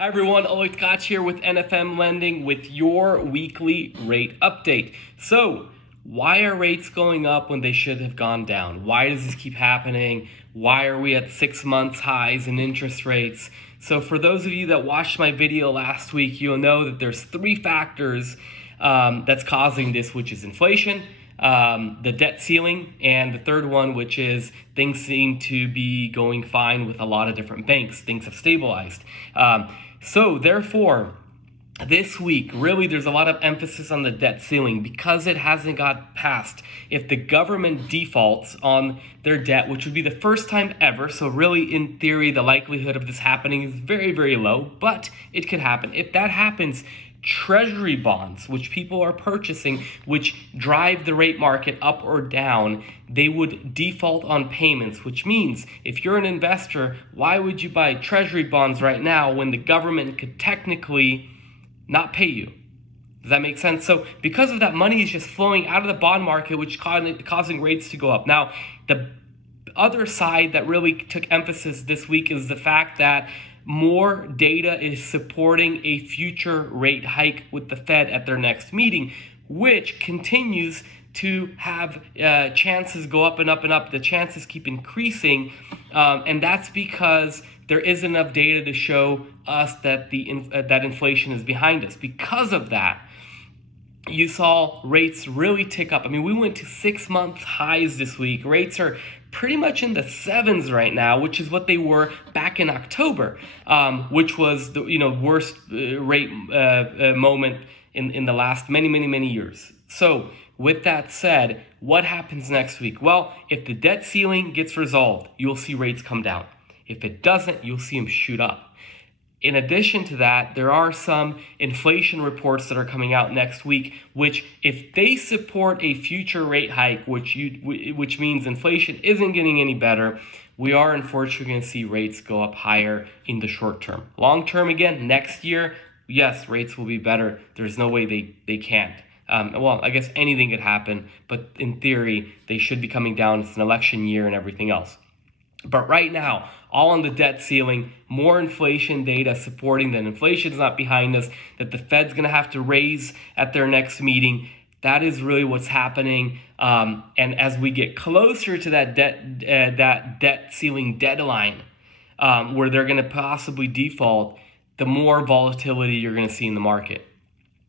Hi everyone, Oleg Tkach here with NFM Lending with your weekly rate update. So, why are rates going up when they should have gone down? Why does this keep happening? Why are we at 6 months highs in interest rates? So for those of you that watched my video last week, you'll know that there's 3 factors that's causing this, which is inflation, the debt ceiling, and the third one, which is things seem to be going fine with a lot of different banks. Things have stabilized. So therefore, this week, really, there's a lot of emphasis on the debt ceiling because it hasn't got passed. If the government defaults on their debt, which would be the first time ever, so really, in theory, the likelihood of this happening is very, very low, but it could happen. If that happens, treasury bonds, which people are purchasing, which drive the rate market up or down, they would default on payments, which means if you're an investor, why would you buy treasury bonds right now when the government could technically not pay you? Does that make sense? So because of that, money is just flowing out of the bond market, which causing rates to go up. Now, the other side that really took emphasis this week is the fact that more data is supporting a future rate hike with the Fed at their next meeting, which continues to have chances go up and up and up. The chances keep increasing, and that's because there isn't enough data to show us that that inflation is behind us. Because of that, you saw rates really tick up. I mean, we went to 6 month highs this week. Rates are pretty much in the 7s right now, which is what they were back in October, which was the worst rate moment in the last many years. So with that said, what happens next week? Well, if the debt ceiling gets resolved, you'll see rates come down. If it doesn't, you'll see them shoot up. In addition to that, there are some inflation reports that are coming out next week, which if they support a future rate hike, which means inflation isn't getting any better, we are unfortunately going to see rates go up higher in the short term. Long term, again, next year, yes, rates will be better. There's no way they can't. Well, I guess anything could happen, but in theory, they should be coming down. It's an election year and everything else. But right now, all on the debt ceiling, more inflation data supporting that inflation is not behind us, that the Fed's going to have to raise at their next meeting. That is really what's happening. And as we get closer to that debt ceiling deadline, where they're going to possibly default, the more volatility you're going to see in the market.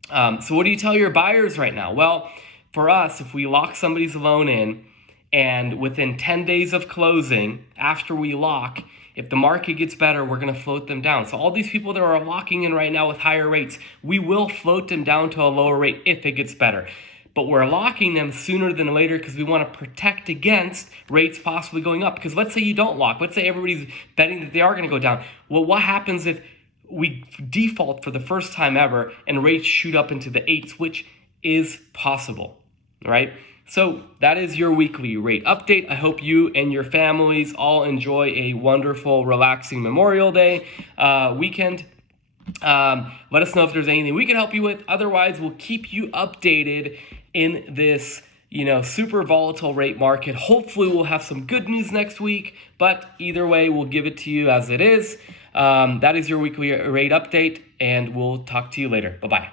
So what do you tell your buyers right now? Well, for us, if we lock somebody's loan in, and within 10 days of closing, after we lock, if the market gets better, we're going to float them down. So all these people that are locking in right now with higher rates, we will float them down to a lower rate if it gets better. But we're locking them sooner than later because we want to protect against rates possibly going up. Because let's say you don't lock. Let's say everybody's betting that they are going to go down. Well, what happens if we default for the first time ever and rates shoot up into the 8s, which is possible, right? So that is your weekly rate update. I hope you and your families all enjoy a wonderful, relaxing Memorial Day weekend. Let us know if there's anything we can help you with. Otherwise, we'll keep you updated in this super volatile rate market. Hopefully, we'll have some good news next week. But either way, we'll give it to you as it is. That is your weekly rate update, and we'll talk to you later. Bye-bye.